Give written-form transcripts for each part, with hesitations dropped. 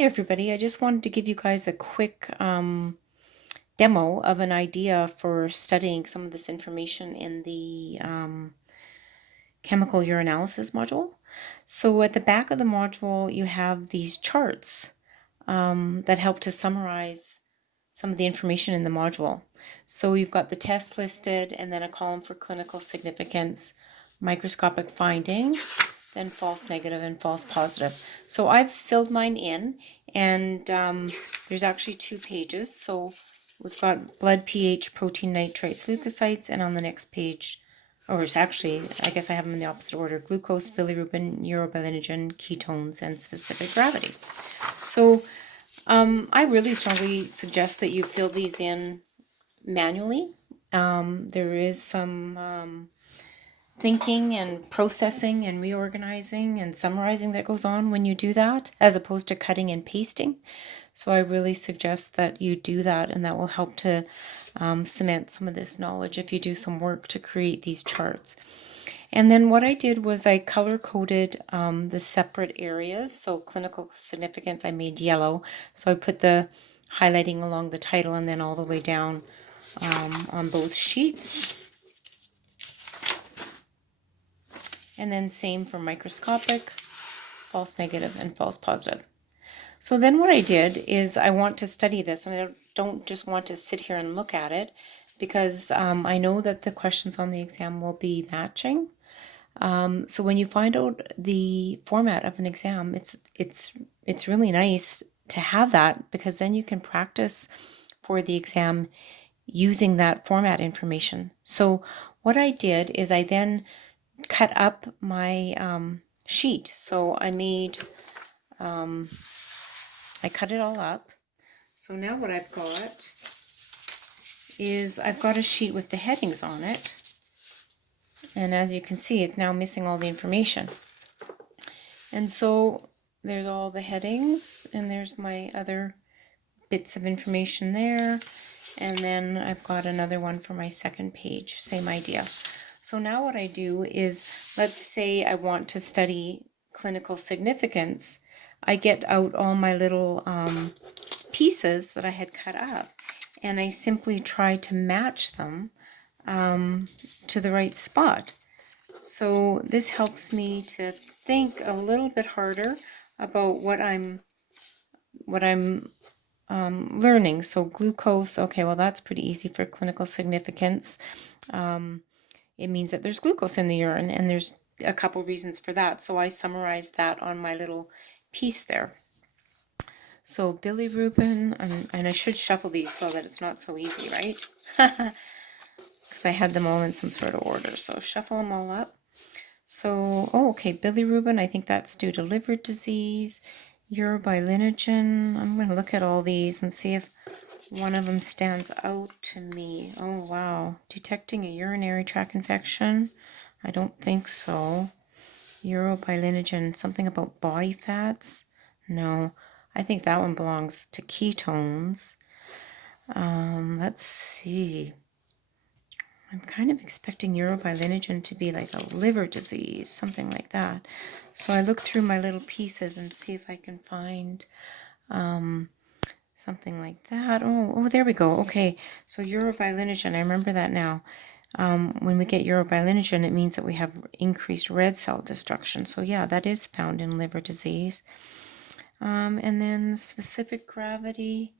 Hey everybody, I just wanted to give you guys a quick demo of an idea for studying some of this information in the chemical urinalysis module. So at the back of the module you have these charts that help to summarize some of the information in the module. So you've got the tests listed and then a column for clinical significance, microscopic findings, then false negative and false positive. So I've filled mine in, and there's actually 2 pages. So we've got blood pH, protein nitrates, leukocytes, and on the next page, or it's actually, I guess I have them in the opposite order, glucose, bilirubin, urobilinogen, ketones, and specific gravity. So I really strongly suggest that you fill these in manually. There is some thinking and processing and reorganizing and summarizing that goes on when you do that, as opposed to cutting and pasting. So I really suggest that you do that, and that will help to cement some of this knowledge if you do some work to create these charts. And then what I did was I color-coded the separate areas. So clinical significance I made yellow. So I put the highlighting along the title and then all the way down on both sheets. And then same for microscopic, false negative, and false positive. So then what I did is I want to study this, and I don't just want to sit here and look at it, because I know that the questions on the exam will be matching. So when you find out the format of an exam, it's really nice to have that, because then you can practice for the exam using that format information. So what I did is I then cut up my sheet. So I cut it all up. So now what I've got is I've got a sheet with the headings on it. And as you can see, it's now missing all the information. And so there's all the headings, and there's my other bits of information there. And then I've got another one for my second page, same idea. So now what I do is, let's say I want to study clinical significance. I get out all my little pieces that I had cut up, and I simply try to match them to the right spot. So this helps me to think a little bit harder about what I'm learning. So glucose, okay, well that's pretty easy for clinical significance. It means that there's glucose in the urine, and there's a couple reasons for that. So I summarized that on my little piece there. So bilirubin, and I should shuffle these so that it's not so easy, right? Because I had them all in some sort of order. So shuffle them all up. So, okay, bilirubin, I think that's due to liver disease. Urobilinogen, I'm going to look at all these and see if one of them stands out to me. Oh, wow. Detecting a urinary tract infection? I don't think so. Urobilinogen, something about body fats? No. I think that one belongs to ketones. Let's see. I'm kind of expecting urobilinogen to be like a liver disease, something like that. So I look through my little pieces and see if I can find something like that. Oh, there we go. Okay, so urobilinogen, I remember that now. When we get urobilinogen, it means that we have increased red cell destruction. So yeah, that is found in liver disease. And then specific gravity,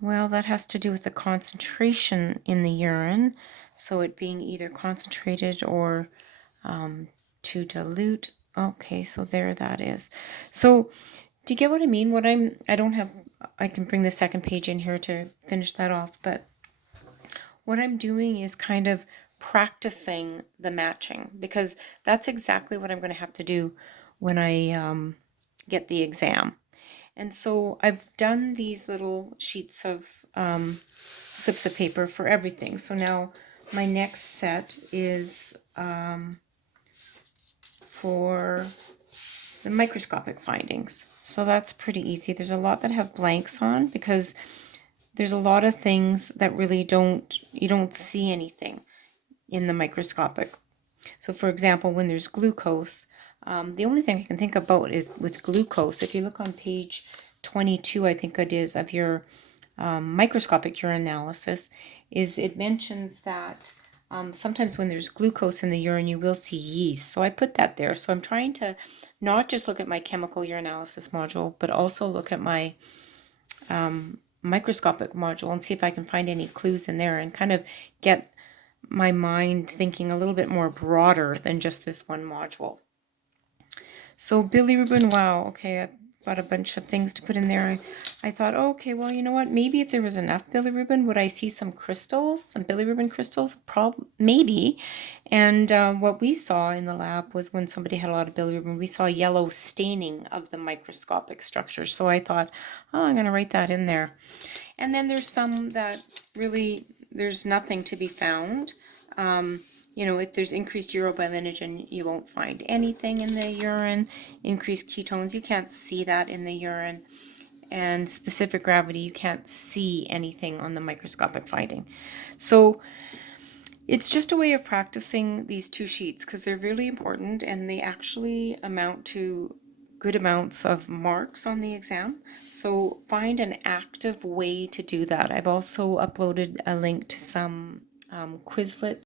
well, that has to do with the concentration in the urine. So it being either concentrated or to dilute. Okay, so there that is. So do you get what I mean? I can bring the second page in here to finish that off, but what I'm doing is kind of practicing the matching, because that's exactly what I'm going to have to do when I get the exam. And so I've done these little sheets of slips of paper for everything. So now my next set is for the microscopic findings. So that's pretty easy. There's a lot that have blanks on, because there's a lot of things that really you don't see anything in the microscopic. So for example, when there's glucose, the only thing I can think about is with glucose. If you look on page 22, I think it is, of your microscopic urinalysis, is it mentions that sometimes when there's glucose in the urine, you will see yeast. So I put that there. So I'm trying to not just look at my chemical urinalysis module, but also look at my microscopic module and see if I can find any clues in there and kind of get my mind thinking a little bit more broader than just this one module. So bilirubin, wow, okay, I've got a bunch of things to put in there. I thought, oh, okay, well, you know what? Maybe if there was enough bilirubin, would I see some crystals, some bilirubin crystals? Maybe. And what we saw in the lab was when somebody had a lot of bilirubin, we saw yellow staining of the microscopic structure. So I thought, oh, I'm going to write that in there. And then there's some that really, there's nothing to be found. You know, if there's increased urobilinogen, you won't find anything in the urine. Increased ketones, you can't see that in the urine. And specific gravity, you can't see anything on the microscopic finding. So it's just a way of practicing these two sheets because they're really important and they actually amount to good amounts of marks on the exam. So find an active way to do that. I've also uploaded a link to some Quizlet